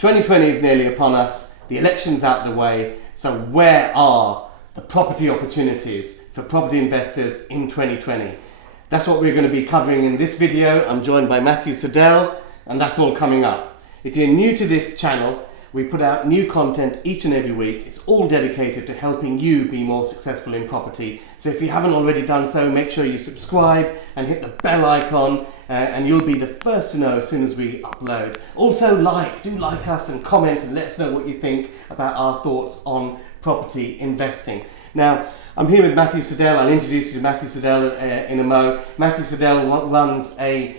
2020 is nearly upon us, the election's out the way, so where are the property opportunities for property investors in 2020? That's what we're going to be covering in this video. I'm joined by Matthew Siddell, and that's all coming up. If you're new to this channel, we put out new content each and every week. It's all dedicated to helping you be more successful in property. So if you haven't already done so, make sure you subscribe and hit the bell icon, and you'll be the first to know as soon as we upload. Also do like us and comment and let us know what you think about our thoughts on property investing. Now, I'm here with Matthew Siddell. I'll introduce you to Matthew Siddell in a mo. Matthew Siddell runs a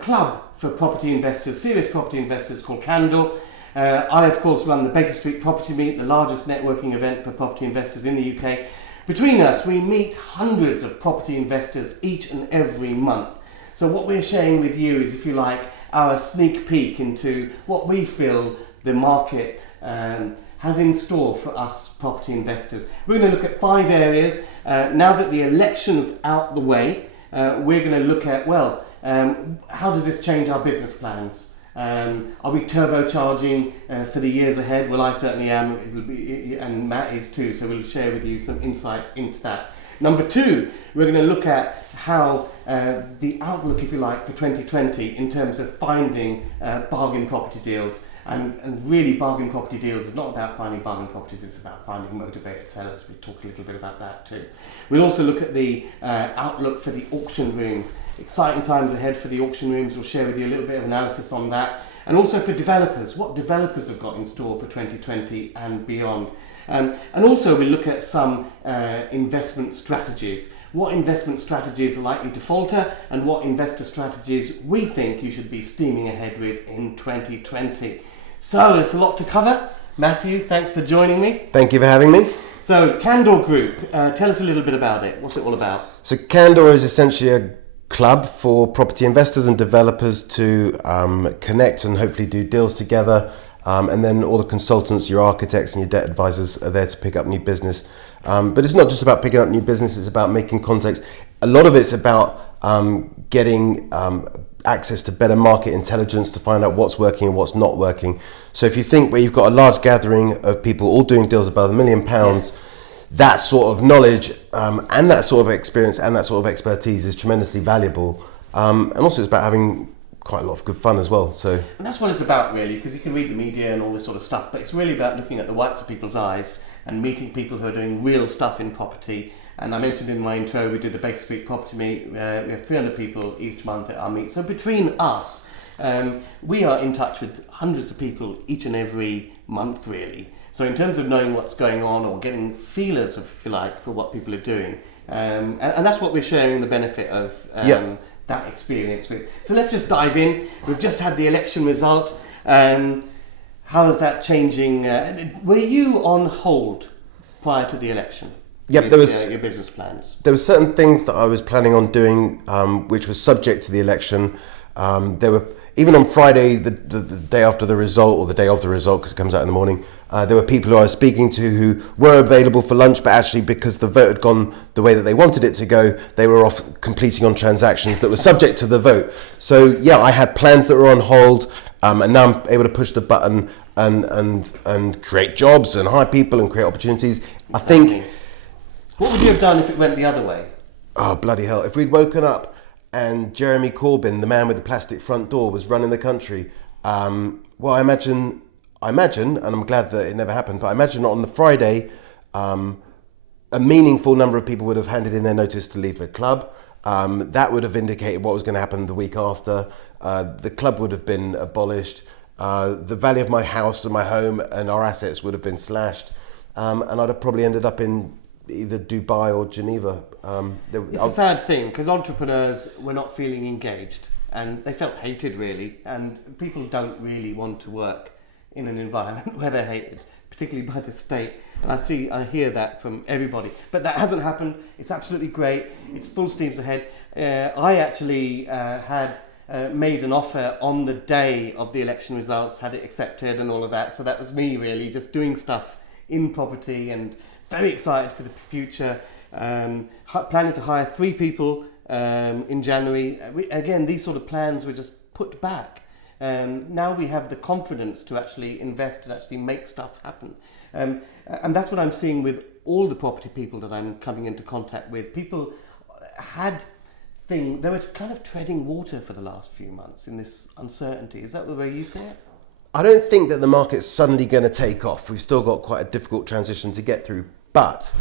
club for property investors, serious property investors, called Qandor. I, of course, run the Baker Street Property Meet, the largest networking event for property investors in the UK. Between us, we meet hundreds of property investors each and every month. So what we're sharing with you is, if you like, our sneak peek into what we feel the market has in store for us property investors. We're going to look at 5 areas. Now that the election's out the way, we're going to look at, how does this change our business plans? Are we turbocharging for the years ahead? Well, I certainly am, and Matt is too, so we'll share with you some insights into that. Number 2, we're going to look at how the outlook, if you like, for 2020 in terms of finding bargain property deals. And really, bargain property deals is not about finding bargain properties, it's about finding motivated sellers. We'll talk a little bit about that too. We'll also look at the outlook for the auction rooms. Exciting times ahead for the auction rooms. We'll share with you a little bit of analysis on that. And also for developers, what developers have got in store for 2020 and beyond. And also we'll look at some investment strategies. What investment strategies are likely to falter, and what investor strategies we think you should be steaming ahead with in 2020. So there's a lot to cover. Matthew, thanks for joining me. Thank you for having me. So Qandor Group, tell us a little bit about it. What's it all about? So Qandor is essentially a club for property investors and developers to connect and hopefully do deals together. And then all the consultants, your architects and your debt advisors are there to pick up new business. But it's not just about picking up new business, it's about making contacts. A lot of it's about getting access to better market intelligence to find out what's working and what's not working. So if you think where you've got a large gathering of people all doing deals above £1 million, yes, that sort of knowledge and that sort of experience and that sort of expertise is tremendously valuable. And also it's about having quite a lot of good fun as well. And that's what it's about, really, because you can read the media and all this sort of stuff, but it's really about looking at the whites of people's eyes and meeting people who are doing real stuff in property. And I mentioned in my intro, we do the Baker Street Property Meet. We have 300 people each month at our meet. So between us, we are in touch with hundreds of people each and every month, really. So in terms of knowing what's going on or getting feelers, if you like, for what people are doing. And that's what we're sharing the benefit of that experience with. So let's just dive in. We've just had the election result. How is that changing? Were you on hold prior to the election? Yep, there was your business plans. There were certain things that I was planning on doing, which was subject to the election. There were, even on Friday, the day after the result, or the day of the result, because it comes out in the morning, there were people who I was speaking to who were available for lunch, but actually because the vote had gone the way that they wanted it to go, they were off completing on transactions that were subject to the vote. So yeah, I had plans that were on hold, and now I'm able to push the button and create jobs and hire people and create opportunities. I think. What would you have done if it went the other way? Oh, bloody hell. If we'd woken up and Jeremy Corbyn, the man with the plastic front door, was running the country, I imagine, and I'm glad that it never happened, but I imagine on the Friday, a meaningful number of people would have handed in their notice to leave the club. That would have indicated what was going to happen the week after. The club would have been abolished. The value of my house and my home and our assets would have been slashed. And I'd have probably ended up in either Dubai or Geneva. It's a sad thing, because entrepreneurs were not feeling engaged and they felt hated, really, and people don't really want to work in an environment where they're hated, particularly by the state. And I hear that from everybody, but that hasn't happened. It's absolutely great. It's full steams ahead. I actually had made an offer on the day of the election results, had it accepted and all of that, so that was me, really, just doing stuff in property and very excited for the future. Planning to hire 3 people in January. Again, these sort of plans were just put back. Now we have the confidence to actually invest and actually make stuff happen. And that's what I'm seeing with all the property people that I'm coming into contact with. People they were kind of treading water for the last few months in this uncertainty. Is that the way you see it? I don't think that the market's suddenly going to take off. We've still got quite a difficult transition to get through. But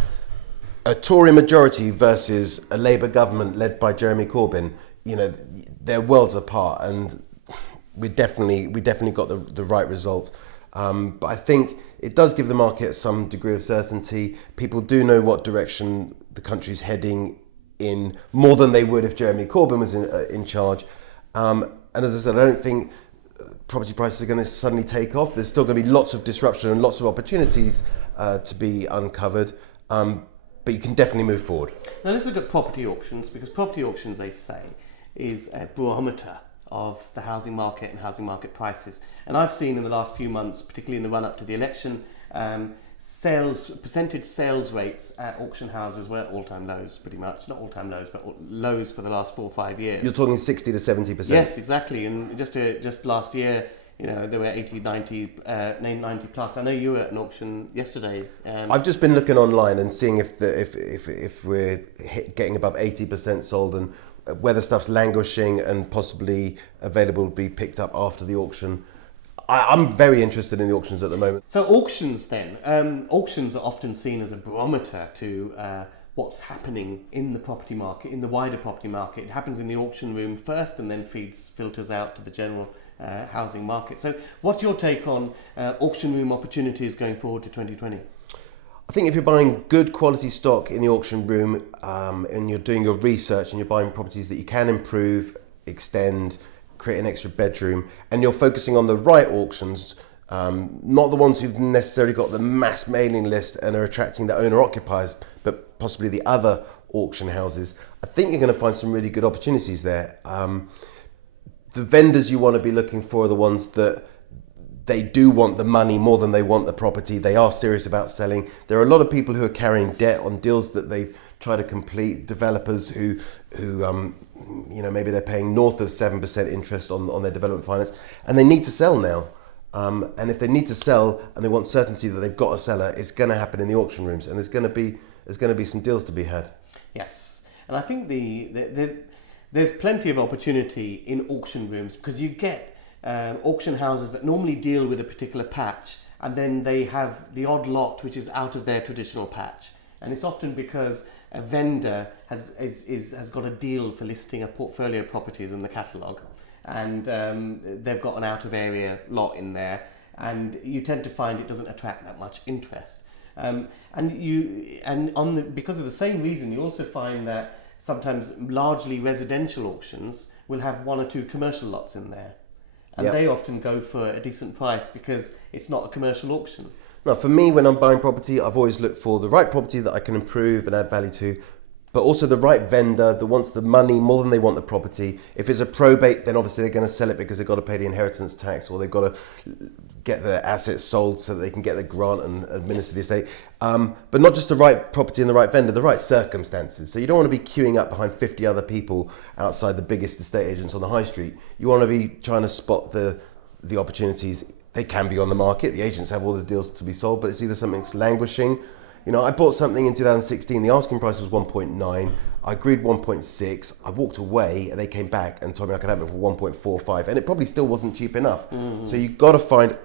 a Tory majority versus a Labour government led by Jeremy Corbyn, they're worlds apart, and we definitely got the right result. But I think it does give the market some degree of certainty. People do know what direction the country's heading in, more than they would if Jeremy Corbyn was in charge. And as I said, I don't think property prices are going to suddenly take off. There's still going to be lots of disruption and lots of opportunities to be uncovered. But you can definitely move forward. Now let's look at property auctions, because property auctions, they say, is a barometer of the housing market and housing market prices. And I've seen in the last few months, particularly in the run up to the election, percentage sales rates at auction houses were at all-time lows, pretty much. Not all-time lows, but lows for the last 4 or 5 years. You're talking 60 to 70%. Yes, exactly. And just last year, there were 80, 90 plus. I know you were at an auction yesterday. I've just been looking online and seeing if we're getting above 80% sold, and whether stuff's languishing and possibly available to be picked up after the auction. I'm very interested in the auctions at the moment. So auctions then. Auctions are often seen as a barometer to what's happening in the property market, in the wider property market. It happens in the auction room first and then filters out to the general housing market. So what's your take on auction room opportunities going forward to 2020? I think if you're buying good quality stock in the auction room and you're doing your research and you're buying properties that you can improve, extend, create an extra bedroom, and you're focusing on the right auctions, not the ones who've necessarily got the mass mailing list and are attracting the owner-occupiers, but possibly the other auction houses, I think you're going to find some really good opportunities there. The vendors you want to be looking for are the ones that they do want the money more than they want the property. They are serious about selling. There are a lot of people who are carrying debt on deals that they've tried to complete, developers who maybe they're paying north of 7% interest on their development finance, and they need to sell now. And if they need to sell and they want certainty that they've got a seller, it's going to happen in the auction rooms, and there's going to be some deals to be had. Yes, and I think there's plenty of opportunity in auction rooms, because you get auction houses that normally deal with a particular patch, and then they have the odd lot which is out of their traditional patch, and it's often because a vendor has got a deal for listing a portfolio of properties in the catalogue, and they've got an out of area lot in there, and you tend to find it doesn't attract that much interest. Because of the same reason, you also find that sometimes largely residential auctions will have one or two commercial lots in there, and they often go for a decent price because it's not a commercial auction. Now, for me, when I'm buying property, I've always looked for the right property that I can improve and add value to, but also the right vendor that wants the money more than they want the property. If it's a probate, then obviously they're going to sell it because they've got to pay the inheritance tax, or they've got to get their assets sold so that they can get the grant and administer the estate. But not just the right property and the right vendor, the right circumstances. So you don't want to be queuing up behind 50 other people outside the biggest estate agents on the high street. You want to be trying to spot the opportunities. They can be on the market. The agents have all the deals to be sold, but it's either something's languishing. I bought something in 2016. The asking price was 1.9. I agreed 1.6. I walked away, and they came back and told me I could have it for 1.45, and it probably still wasn't cheap enough. Mm-hmm. So you've got to find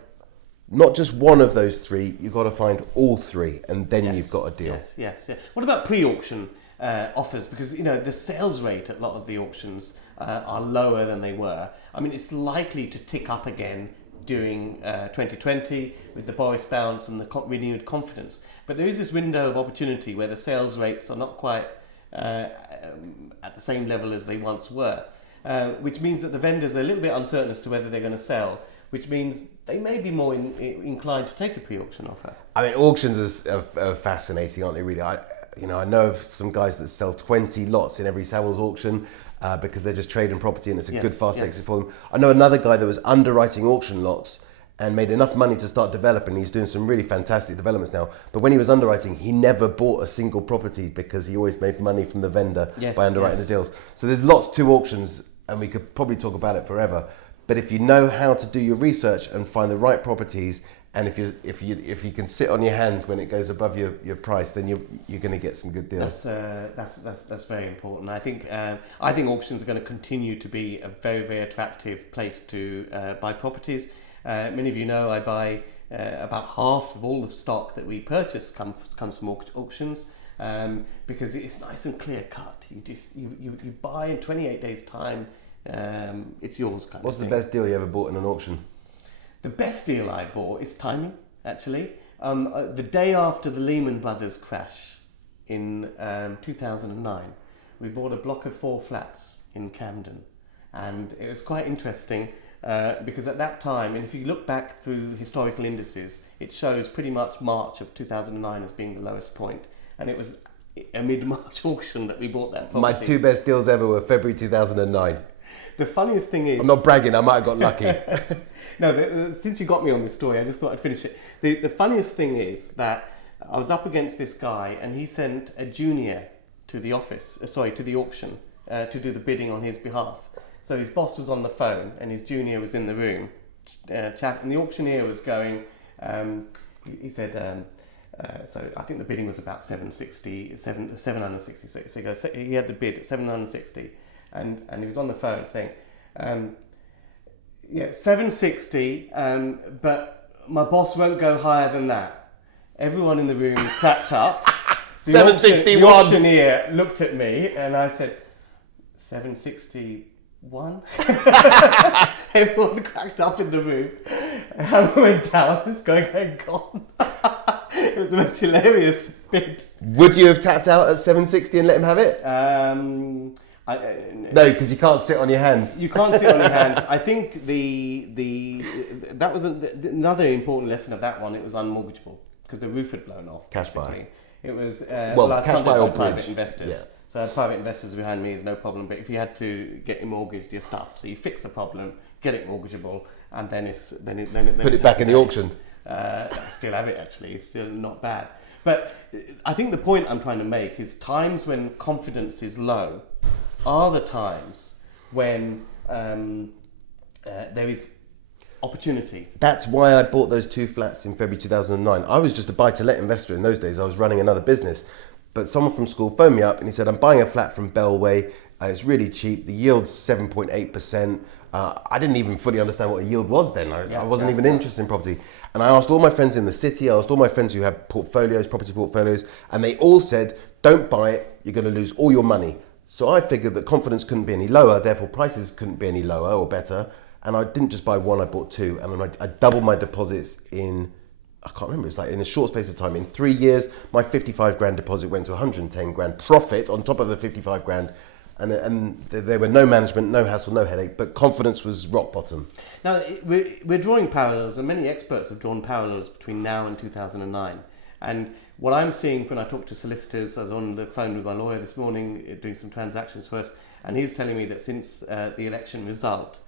not just one of those three. You've got to find all three, and then you've got a deal. Yes. What about pre-auction offers? Because the sales rate at a lot of the auctions are lower than they were. I mean, it's likely to tick up again during 2020 with the Boris bounce and the renewed confidence. But there is this window of opportunity where the sales rates are not quite at the same level as they once were, which means that the vendors are a little bit uncertain as to whether they're going to sell, which means they may be more inclined to take a pre-auction offer. I mean, auctions are fascinating, aren't they, really? I know of some guys that sell 20 lots in every Savills auction because they're just trading property and it's a good fast exit for them. I know another guy that was underwriting auction lots and made enough money to start developing. He's doing some really fantastic developments now. But when he was underwriting, he never bought a single property because he always made money from the vendor by underwriting the deals. So there's lots to auctions, and we could probably talk about it forever. But if you know how to do your research and find the right properties, and if you can sit on your hands when it goes above your price, then you're going to get some good deals. That's very important. I think auctions are going to continue to be a very, very attractive place to buy properties. Many of you know I buy about half of all the stock that we purchase comes from auctions, because it's nice and clear cut. You buy in 28 days time, it's yours kind of thing. What's the best deal you ever bought in an auction? The best deal I bought is timing, actually. The day after the Lehman Brothers crash in 2009, we bought a block of 4 flats in Camden, and it was quite interesting because at that time, and if you look back through historical indices, it shows pretty much March of 2009 as being the lowest point, and it was a mid-March auction that we bought that property. My 2 best deals ever were February 2009. The funniest thing is... I'm not bragging, I might have got lucky. No, since you got me on this story, I just thought I'd finish it. The funniest thing is that I was up against this guy, and he sent a junior to the to the auction, to do the bidding on his behalf. So his boss was on the phone, and his junior was in the room, chat, and the auctioneer was going. He said, so I think the bidding was about 766. So he goes, he had the bid at 760, and he was on the phone saying. Yeah, 760, but my boss won't go higher than that. Everyone in the room cracked up. 761. The auctioneer looked at me and I said, 761? Everyone cracked up in the room. Hammer went down, it's going, gone. It was the most hilarious bid. Would you have tapped out at 760 and let him have it? No, because you can't sit on your hands. You can't sit on your hands. I think that was another important lesson of that one. It was unmortgageable because the roof had blown off. Cash buy. It was cash buy or private bridge. investors. Yeah. So private investors behind me is no problem. But if you had to get your mortgaged, you're stuffed. So you fix the problem, get it mortgageable, and then put it back in the auction. Still have it actually. It's still not bad. But I think the point I'm trying to make is times when confidence is low are the times when there is opportunity. That's why I bought those 2 flats in February 2009. I was just a buy-to-let investor in those days. I was running another business. But someone from school phoned me up and he said, I'm buying a flat from Bellway. It's really cheap. The yield's 7.8%. I didn't even fully understand what a yield was then. I wasn't even interested in property. And I asked all my friends in the city, I asked all my friends who had property portfolios, and they all said, don't buy it, you're going to lose all your money. So I figured that confidence couldn't be any lower, therefore prices couldn't be any lower or better. And I didn't just buy 1, I bought 2. And I doubled my deposits in, I can't remember, it's like in a short space of time. In 3 years, my 55 grand deposit went to 110 grand profit on top of the 55 grand. And there were no management, no hassle, no headache, but confidence was rock bottom. Now, we're drawing parallels, and many experts have drawn parallels between now and 2009. And what I'm seeing when I talk to solicitors, I was on the phone with my lawyer this morning doing some transactions for us, and he's telling me that since the election result,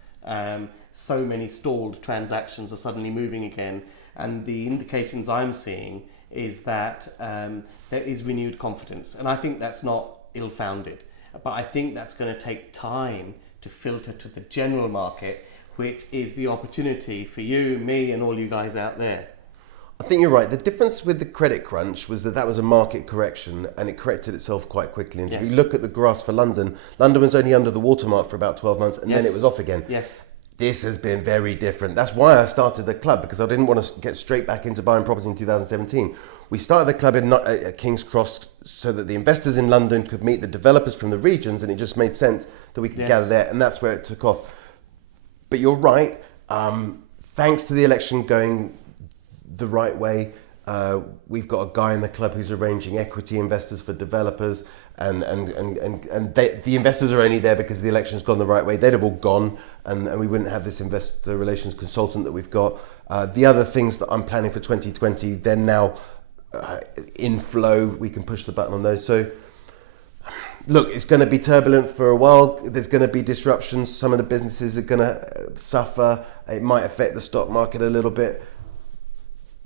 so many stalled transactions are suddenly moving again. And the indications I'm seeing is that there is renewed confidence. And I think that's not ill-founded. But I think that's going to take time to filter to the general market, which is the opportunity for you, me, and all you guys out there. I think you're right. The difference with the credit crunch was that was a market correction and it corrected itself quite quickly. And if we look at the graphs for London was only under the watermark for about 12 months and then it was off again. Yes. This has been very different. That's why I started the club, because I didn't want to get straight back into buying property in 2017. We started the club at King's Cross so that the investors in London could meet the developers from the regions, and it just made sense that we could gather there, and that's where it took off. But you're right. Thanks to the election going the right way, we've got a guy in the club who's arranging equity investors for developers, and the investors are only there because the election's gone the right way. They'd have all gone, and we wouldn't have this investor relations consultant that we've got. The other things that I'm planning for 2020, they're now in flow. We can push the button on those. So look, it's going to be turbulent for a while. There's going to be disruptions. Some of the businesses are going to suffer. It might affect the stock market a little bit.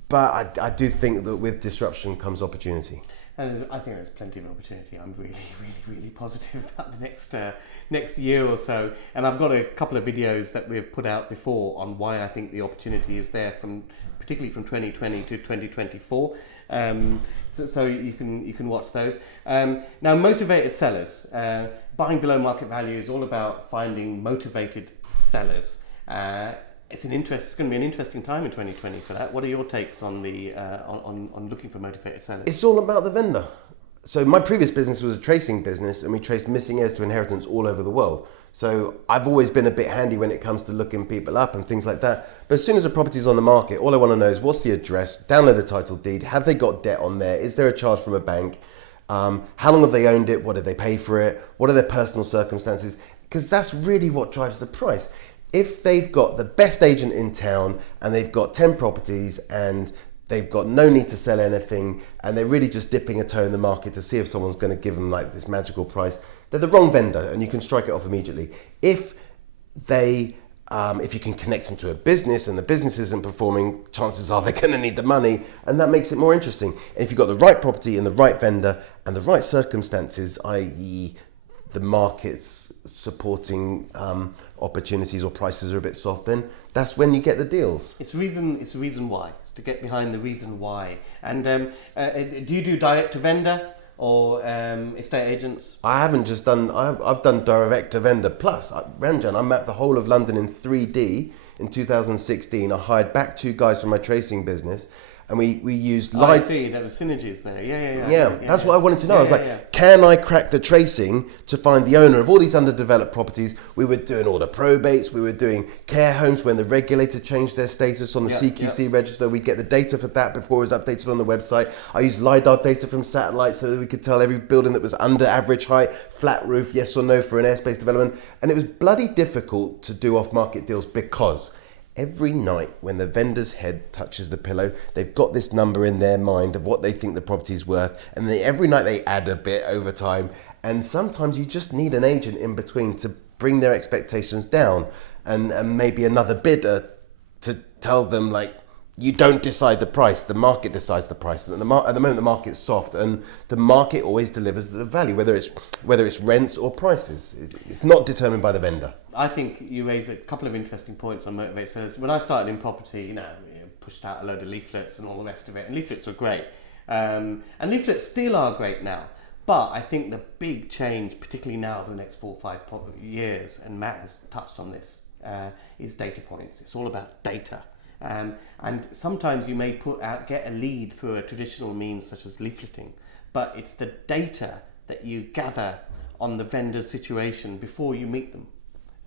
But I do think that with disruption comes opportunity. And I think there's plenty of opportunity. I'm really, really, really positive about the next year or so. And I've got a couple of videos that we've put out before on why I think the opportunity is there, particularly from 2020 to 2024. So you can watch those. Now, motivated sellers. Buying below market value is all about finding motivated sellers. It's going to be an interesting time in 2020 for that. What are your takes on on looking for motivated sellers? It's all about the vendor. So my previous business was a tracing business, and we traced missing heirs to inheritance all over the world. So I've always been a bit handy when it comes to looking people up and things like that. But as soon as a property's on the market, all I want to know is what's the address, download the title deed, have they got debt on there, is there a charge from a bank, how long have they owned it, what did they pay for it, what are their personal circumstances, because that's really what drives the price. If they've got the best agent in town and they've got 10 properties and they've got no need to sell anything and they're really just dipping a toe in the market to see if someone's going to give them like this magical price, they're the wrong vendor and you can strike it off immediately. If you can connect them to a business and the business isn't performing, chances are they're going to need the money, and that makes it more interesting. And if you've got the right property and the right vendor and the right circumstances, i.e. the market's supporting opportunities or prices are a bit soft, then that's when you get the deals. It's reason why. It's to get behind the reason why. And do you do direct to vendor or estate agents? I haven't just done, I've done direct to vendor. Plus, Ranjan, I mapped the whole of London in 3D in 2016. I hired back 2 guys from my tracing business. And we used I see, there were synergies there. Yeah, that's what I wanted to know. I was like, can I crack the tracing to find the owner of all these underdeveloped properties? We were doing all the probates, we were doing care homes when the regulator changed their status on the CQC register. We'd get the data for that before it was updated on the website. I used LiDAR data from satellites so that we could tell every building that was under average height, flat roof, yes or no for an airspace development. And it was bloody difficult to do off-market deals because every night when the vendor's head touches the pillow, they've got this number in their mind of what they think the property's worth, and every night they add a bit over time, and sometimes you just need an agent in between to bring their expectations down and maybe another bidder to tell them, like, you don't decide the price, the market decides the price. And at the moment the market's soft, and the market always delivers the value, whether it's rents or prices. It's not determined by the vendor. I think you raise a couple of interesting points on motivate sellers. When I started in property, pushed out a load of leaflets and all the rest of it, and leaflets were great. And leaflets still are great now. But I think the big change, particularly now over the next 4 or 5 years, and Matt has touched on this, is data points. It's all about data. And sometimes you may get a lead through a traditional means such as leafleting, but it's the data that you gather on the vendor's situation before you meet them.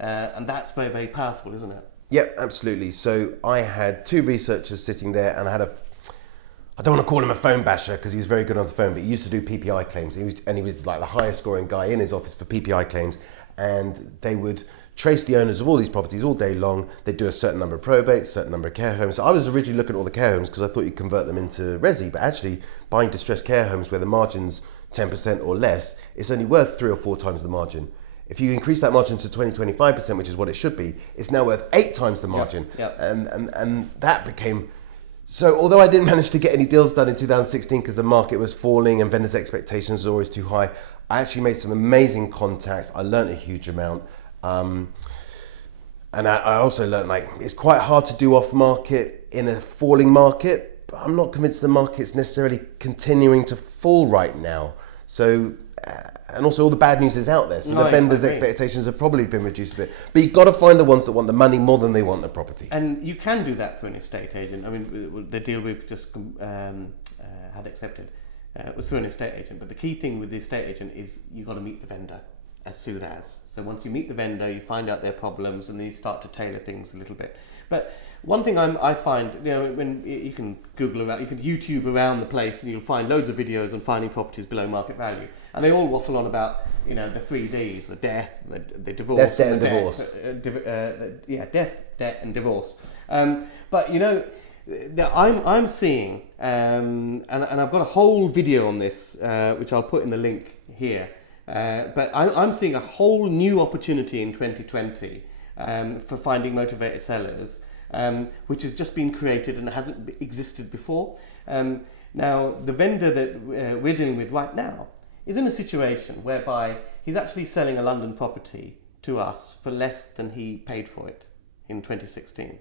And that's very, very powerful, isn't it? Yep, absolutely. So I had 2 researchers sitting there, and I don't want to call him a phone basher because he was very good on the phone, but he used to do PPI claims. He was like the highest scoring guy in his office for PPI claims, and they would trace the owners of all these properties all day long. They'd do a certain number of probates, a certain number of care homes. So I was originally looking at all the care homes because I thought you'd convert them into resi, but actually buying distressed care homes where the margin's 10% or less, it's only worth 3 or 4 times the margin. If you increase that margin to 20-25%, which is what it should be, it's now worth 8 times the margin. Yep. And that became... So although I didn't manage to get any deals done in 2016 because the market was falling and vendors' expectations were always too high, I actually made some amazing contacts. I learned a huge amount. And I also learned, like, it's quite hard to do off market in a falling market, but I'm not convinced the market's necessarily continuing to fall right now. So, and also all the bad news is out there. So the vendors' expectations have probably been reduced a bit. But you've got to find the ones that want the money more than they want the property. And you can do that for an estate agent. I mean, the deal we just had accepted was through an estate agent. But the key thing with the estate agent is you've got to meet the vendor as soon as. So once you meet the vendor, you find out their problems and then you start to tailor things a little bit. But one thing I find, when you can Google around, you can YouTube around the place and you'll find loads of videos on finding properties below market value. And they all waffle on about, the 3 Ds, the death, the divorce. Death, debt and divorce. Death, debt and divorce. But, I'm seeing, and I've got a whole video on this, which I'll put in the link here. But I'm seeing a whole new opportunity in 2020 for finding motivated sellers, which has just been created and hasn't existed before. Now, the vendor that we're dealing with right now is in a situation whereby he's actually selling a London property to us for less than he paid for it in 2016.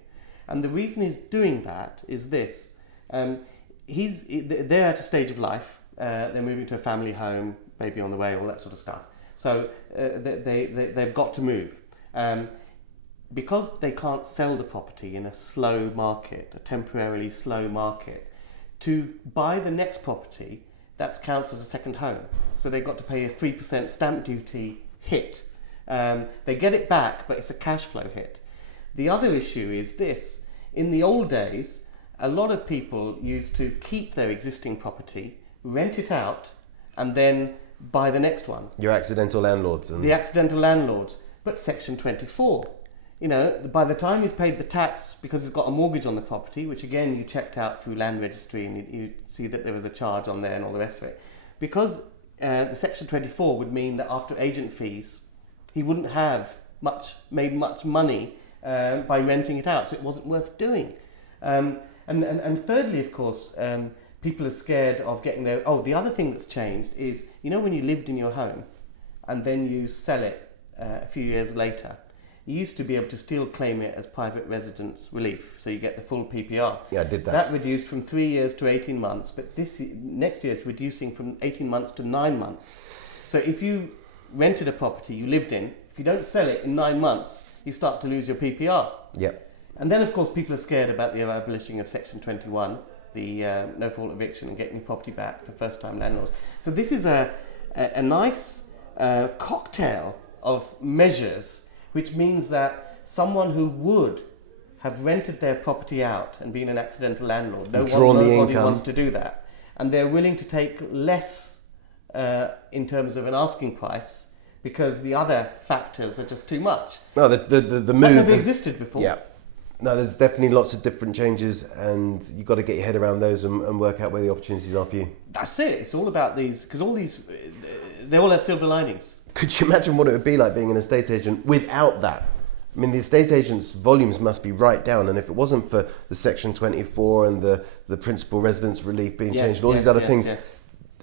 And the reason he's doing that is this. They're at a stage of life. They're moving to a family home, baby on the way, all that sort of stuff. So they've got to move. Because they can't sell the property in a slow market, a temporarily slow market, to buy the next property, that counts as a second home. So they've got to pay a 3% stamp duty hit. They get it back, but it's a cash flow hit. The other issue is this. In the old days, a lot of people used to keep their existing property, rent it out, and then buy the next one. Your accidental landlords. The accidental landlords. But Section 24, by the time he's paid the tax, because he's got a mortgage on the property, which again you checked out through land registry and you see that there was a charge on there and all the rest of it, because the Section 24 would mean that after agent fees, he wouldn't have made much money by renting it out, so it wasn't worth doing. And thirdly, of course, people are scared of getting their... Oh, the other thing that's changed is, when you lived in your home and then you sell it a few years later, you used to be able to still claim it as private residence relief, so you get the full PPR. Yeah, I did that. That reduced from 3 years to 18 months, but next year it's reducing from 18 months to 9 months. So if you rented a property you lived in, if you don't sell it in 9 months, you start to lose your PPR. Yep. And then, of course, people are scared about the abolishing of Section 21, the no-fault eviction and getting your property back for first-time landlords. So this is a nice cocktail of measures, which means that someone who would have rented their property out and been an accidental landlord, nobody wants to do that. And they're willing to take less in terms of an asking price because the other factors are just too much. No, the move... That never existed before. Yeah. No, there's definitely lots of different changes and you've got to get your head around those and work out where the opportunities are for you. That's it. It's all about these, because they all have silver linings. Could you imagine what it would be like being an estate agent without that? I mean, the estate agent's volumes must be right down, and if it wasn't for the Section 24 and the principal residence relief being changed and all these other things,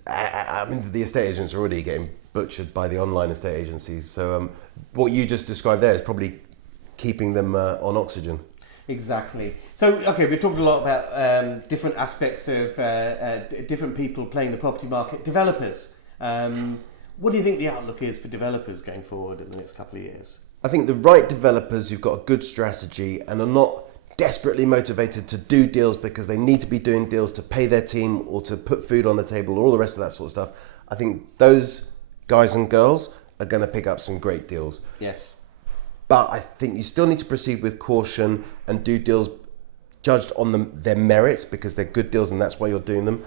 I mean, the estate agents are already getting butchered by the online estate agencies. So what you just described there is probably keeping them on oxygen. Exactly. So, okay, we talked a lot about different aspects of different people playing the property market. Developers. What do you think the outlook is for developers going forward in the next couple of years? I think the right developers who've got a good strategy and are not desperately motivated to do deals because they need to be doing deals to pay their team or to put food on the table or all the rest of that sort of stuff, I think those guys and girls are going to pick up some great deals. Yes. But I think you still need to proceed with caution and do deals judged on their merits because they're good deals and that's why you're doing them.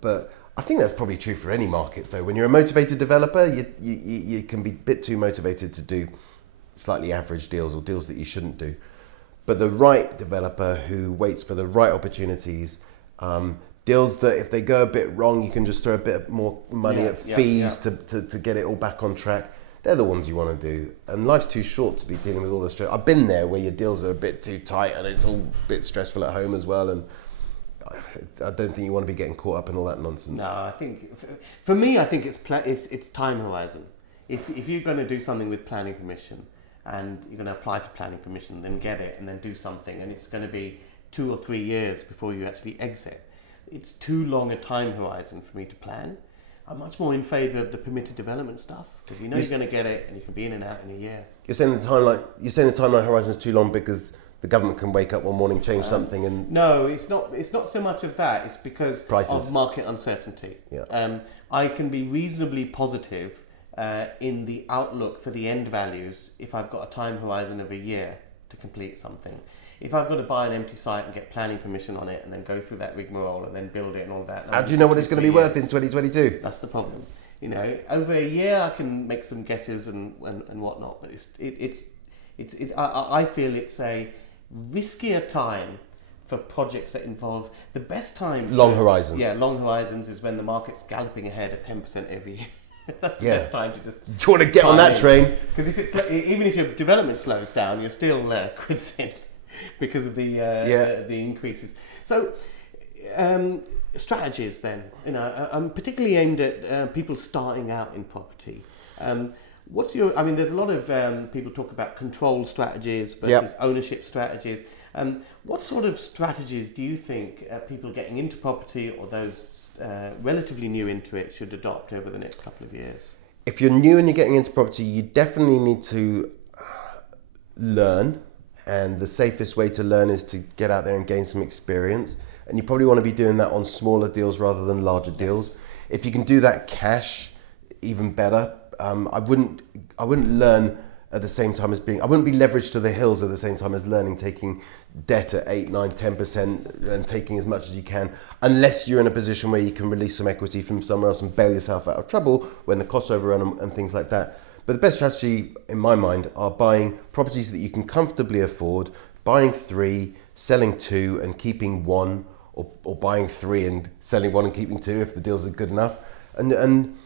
But I think that's probably true for any market though. When you're a motivated developer, you can be a bit too motivated to do slightly average deals or deals that you shouldn't do. But the right developer who waits for the right opportunities, deals that if they go a bit wrong, you can just throw a bit more money at fees to get it all back on track. They're the ones you want to do. And life's too short to be dealing with all the stress. I've been there where your deals are a bit too tight and it's all a bit stressful at home as well. And I don't think you want to be getting caught up in all that nonsense. No, I think, for me, I think it's time horizon. If you're going to do something with planning permission and you're going to apply for planning permission, then get it and then do something, and it's going to be 2 or 3 years before you actually exit. It's too long a time horizon for me to plan. I'm much more in favour of the permitted development stuff because you're going to get it and you can be in and out in a year. You're saying the timeline horizon is too long because the government can wake up one morning, change something, and no, it's not so much of that. It's because prices. Of market uncertainty. Yeah. I can be reasonably positive in the outlook for the end values if I've got a time horizon of a year to complete something. If I've got to buy an empty site and get planning permission on it and then go through that rigmarole and then build it and all that. How do you know what it's going to be worth in 2022? That's the problem. Over a year I can make some guesses and whatnot, but I feel it's a riskier time for projects that involve the best time. Long horizons. Yeah, long horizons is when the market's galloping ahead at 10% every year. That's the best time to just. Do you want to get on that train? Because even if your development slows down, you're still quids in because of the increases. So strategies then, particularly aimed at people starting out in property. There's a lot of people talk about control strategies versus ownership strategies. What sort of strategies do you think people getting into property or those relatively new into it should adopt over the next couple of years? If you're new and you're getting into property, you definitely need to learn, and the safest way to learn is to get out there and gain some experience, and you probably want to be doing that on smaller deals rather than larger deals. If you can do that cash, even better. I wouldn't learn at the same time as I wouldn't be leveraged to the hills at the same time as learning, taking debt at 8, 9, 10% and taking as much as you can, unless you're in a position where you can release some equity from somewhere else and bail yourself out of trouble when the costs overrun and things like that. But the best strategy in my mind are buying properties that you can comfortably afford, buying 3, selling 2 and keeping 1, or buying 3 and selling 1 and keeping 2 if the deals are good enough. And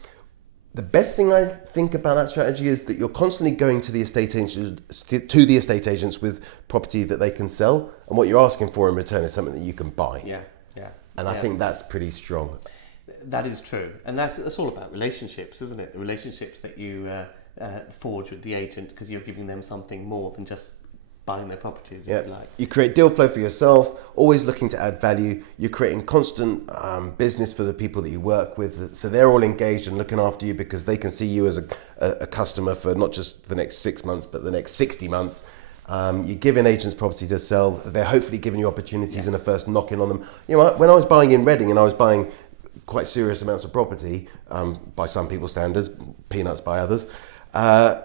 the best thing I think about that strategy is that you're constantly going to the estate agents with property that they can sell, and what you're asking for in return is something that you can buy. And I think that's pretty strong. That is true, and that's all about relationships, isn't it? The relationships that you forge with the agent, because you're giving them something more than just buying their properties. If you like. You create deal flow for yourself, always looking to add value. You're creating constant business for the people that you work with, so they're all engaged and looking after you because they can see you as a customer for not just the next 6 months but the next 60 months. You're giving agents property to sell. They're hopefully giving you opportunities in the first knocking on them. When I was buying in Reading, and I was buying quite serious amounts of property, by some people's standards, peanuts by others, I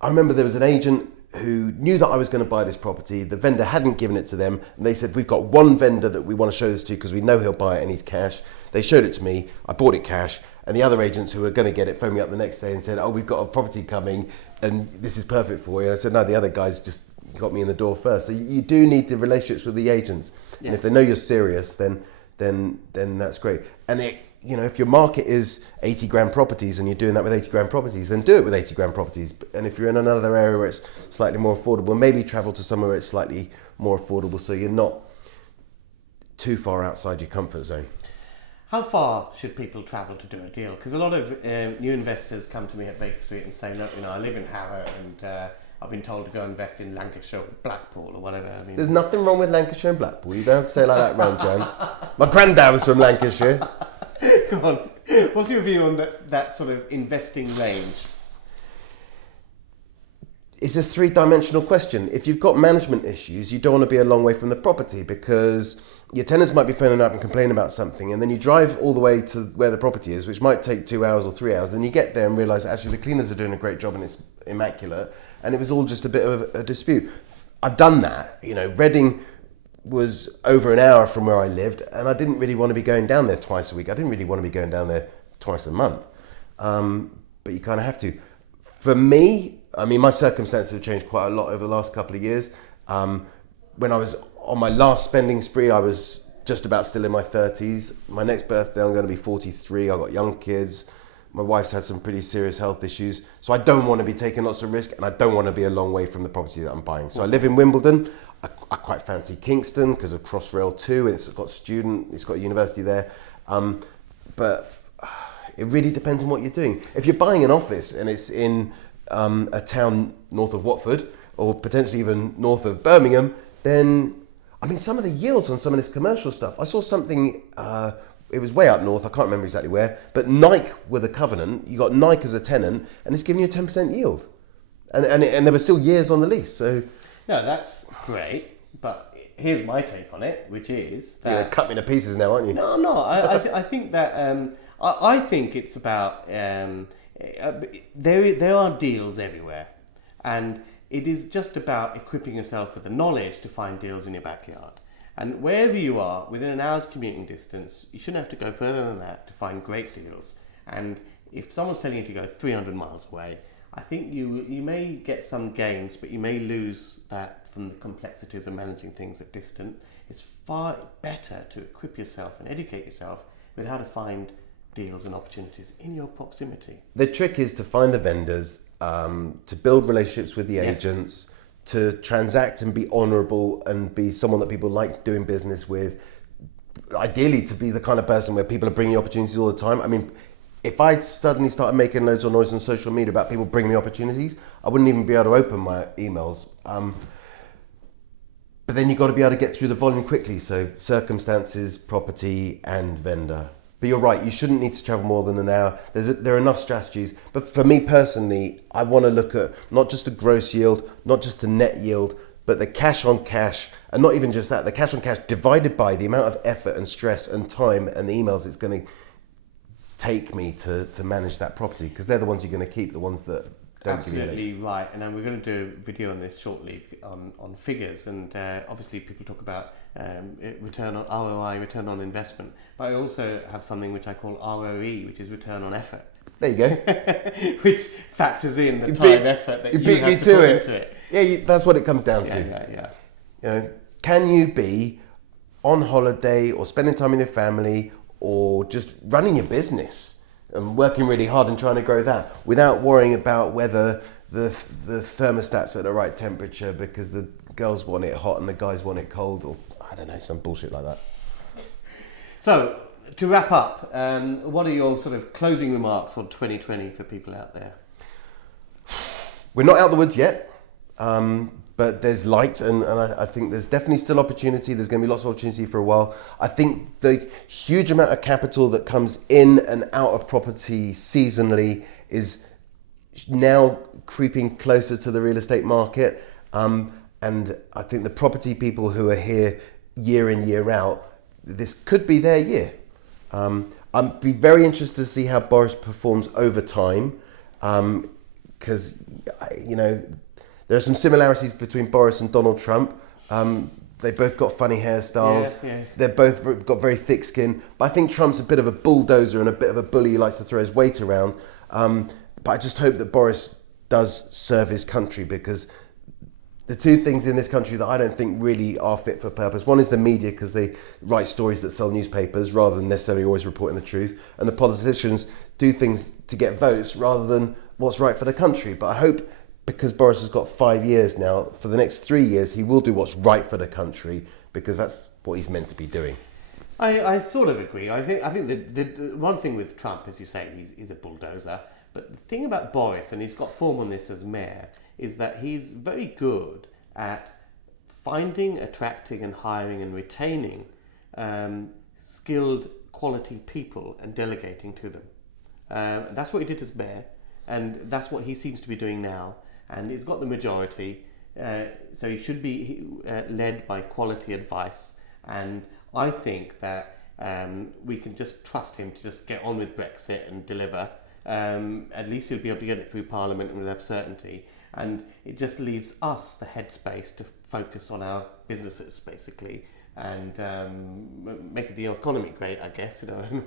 remember there was an agent who knew that I was going to buy this property. The vendor hadn't given it to them, and they said, we've got one vendor that we want to show this to because we know he'll buy it and he's cash. They showed it to me, I bought it cash, and the other agents who were going to get it phoned me up the next day and said, we've got a property coming and this is perfect for you. And I said, no, the other guys just got me in the door first. So you do need the relationships with the agents. And if they know you're serious, then that's great. And if your market is 80 grand properties and you're doing that with 80 grand properties, then do it with 80 grand properties. And if you're in another area where it's slightly more affordable, maybe travel to somewhere where it's slightly more affordable so you're not too far outside your comfort zone. How far should people travel to do a deal? Because a lot of new investors come to me at Baker Street and say, look, I live in Harrow and I've been told to go invest in Lancashire or Blackpool or whatever. There's nothing wrong with Lancashire and Blackpool. You don't have to say like that, Ranjan. My granddad was from Lancashire. Come on. What's your view on that sort of investing range? It's a 3-dimensional question. If you've got management issues, you don't want to be a long way from the property because your tenants might be phoning up and complaining about something, and then you drive all the way to where the property is, which might take 2 hours or 3 hours. Then you get there and realise actually the cleaners are doing a great job and it's immaculate, and it was all just a bit of a dispute. I've done that. Reading was over an hour from where I lived, and I didn't really want to be going down there twice a week. I didn't really want to be going down there twice a month. But you kind of have to. For me, my circumstances have changed quite a lot over the last couple of years. When I was on my last spending spree, I was just about still in my 30s. My next birthday, I'm going to be 43. I've got young kids. My wife's had some pretty serious health issues. So I don't want to be taking lots of risk, and I don't want to be a long way from the property that I'm buying. So I live in Wimbledon. I quite fancy Kingston because of Crossrail 2, and it's got a university there. But it really depends on what you're doing. If you're buying an office and it's in a town north of Watford or potentially even north of Birmingham, then some of the yields on some of this commercial stuff. I saw something, it was way up north, I can't remember exactly where, but Nike were the covenant. You got Nike as a tenant and it's giving you a 10% yield. And there were still years on the lease. So no, that's great. But here's my take on it, which is that... You're going to cut me to pieces now, aren't you? No, I'm not. I think that... I think it's about... there are deals everywhere. And it is just about equipping yourself with the knowledge to find deals in your backyard. And wherever you are, within an hour's commuting distance, you shouldn't have to go further than that to find great deals. And if someone's telling you to go 300 miles away, I think you may get some gains, but you may lose that from the complexities of managing things at distance. It's far better to equip yourself and educate yourself with how to find deals and opportunities in your proximity. The trick is to find the vendors, to build relationships with the agents, to transact and be honourable and be someone that people like doing business with. ideally to be the kind of person where people are bringing you opportunities all the time. I mean, if I suddenly started making loads of noise on social media about people bringing me opportunities, I wouldn't even be able to open my emails. But then you've got to be able to get through the volume quickly. So circumstances, property, and vendor. But you're right, you shouldn't need to travel more than an hour. There are enough strategies. But for me personally, I want to look at not just the gross yield, not just the net yield, but the cash on cash, and not even just that, the cash on cash divided by the amount of effort and stress and time and the emails it's going to take me to manage that property, because they're the ones you're going to keep, the ones that don't give you headaches. Absolutely right, and then we're going to do a video on this shortly on figures, and obviously people talk about return on ROI, return on investment, but I also have something which I call ROE, which is return on effort. There you go. Which factors in the time effort that you have to put into it. Yeah, that's what it comes down to. Yeah. You know, can you be on holiday or spending time with your family or just running your business and working really hard and trying to grow that without worrying about whether the thermostat's at the right temperature because the girls want it hot and the guys want it cold, or I don't know, some bullshit like that. So, to wrap up, what are your sort of closing remarks on 2020 for people out there? We're not out of the woods yet, but there's light, and I think there's definitely still opportunity. There's going to be lots of opportunity for a while. I think the huge amount of capital that comes in and out of property seasonally is now creeping closer to the real estate market. And I think the property people who are here year in, year out, this could be their year. I'd be very interested to see how Boris performs over time, because, you know, there are some similarities between Boris and Donald Trump. They both got funny hairstyles. Yeah. They've both got very thick skin. But I think Trump's a bit of a bulldozer and a bit of a bully. He likes to throw his weight around. But I just hope that Boris does serve his country, because the two things in this country that I don't think really are fit for purpose. One is the media, because they write stories that sell newspapers rather than necessarily always reporting the truth. And the politicians do things to get votes rather than what's right for the country. But I hope, because Boris has got 5 years now, for the next 3 years, he will do what's right for the country, because that's what he's meant to be doing. I sort of agree. I think the one thing with Trump, as you say, he's a bulldozer. But the thing about Boris, and he's got form on this as mayor, is that he's very good at finding, attracting and hiring and retaining skilled, quality people and delegating to them. That's what he did as mayor, and that's what he seems to be doing now. And he's got the majority, so he should be led by quality advice. And I think that we can just trust him to just get on with Brexit and deliver. At least he'll be able to get it through Parliament and we'll have certainty. And it just leaves us the headspace to focus on our businesses, basically, and make the economy great, I guess. You know.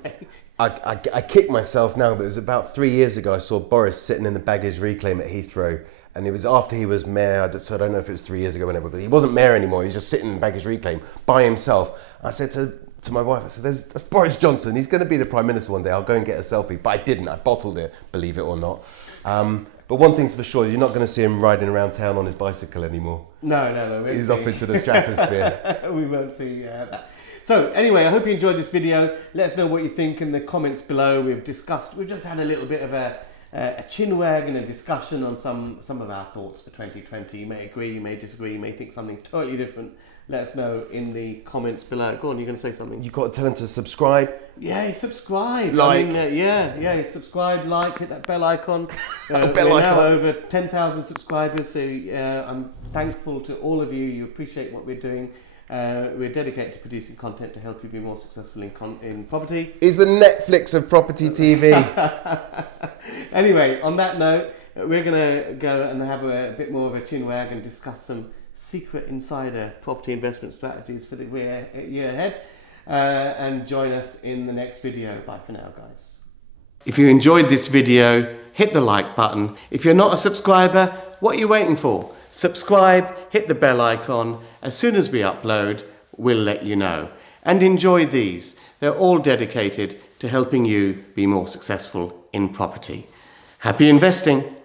I kick myself now, but it was about 3 years ago I saw Boris sitting in the baggage reclaim at Heathrow, and it was after he was mayor, so I don't know if it was 3 years ago or whenever, but he wasn't mayor anymore, he was just sitting in the baggage reclaim by himself. I said to my wife, I said, that's Boris Johnson, he's going to be the Prime Minister one day, I'll go and get a selfie. But I didn't, I bottled it, believe it or not. But one thing's for sure, you're not going to see him riding around town on his bicycle anymore. No. He's off into the stratosphere. We won't see that. So anyway, I hope you enjoyed this video. Let us know what you think in the comments below. We've just had a little bit of a chinwag and a discussion on some of our thoughts for 2020. You may agree, you may disagree, you may think something totally different. Let us know in the comments below. Go on, you're going to say something. You've got to tell them to subscribe. Yeah, subscribe. Like. I mean, subscribe, like, hit that bell icon. Bell we're icon. now over 10,000 subscribers, so I'm thankful to all of you. You appreciate what we're doing. We're dedicated to producing content to help you be more successful in property. Is the Netflix of property TV. Anyway, on that note, we're going to go and have a bit more of a chinwag and discuss some secret insider property investment strategies for the year ahead. And join us in the next video. Bye for now, guys. If you enjoyed this video, hit the like button. If you're not a subscriber, what are you waiting for? Subscribe, hit the bell icon. As soon as we upload, we'll let you know. And enjoy these. They're all dedicated to helping you be more successful in property. Happy investing.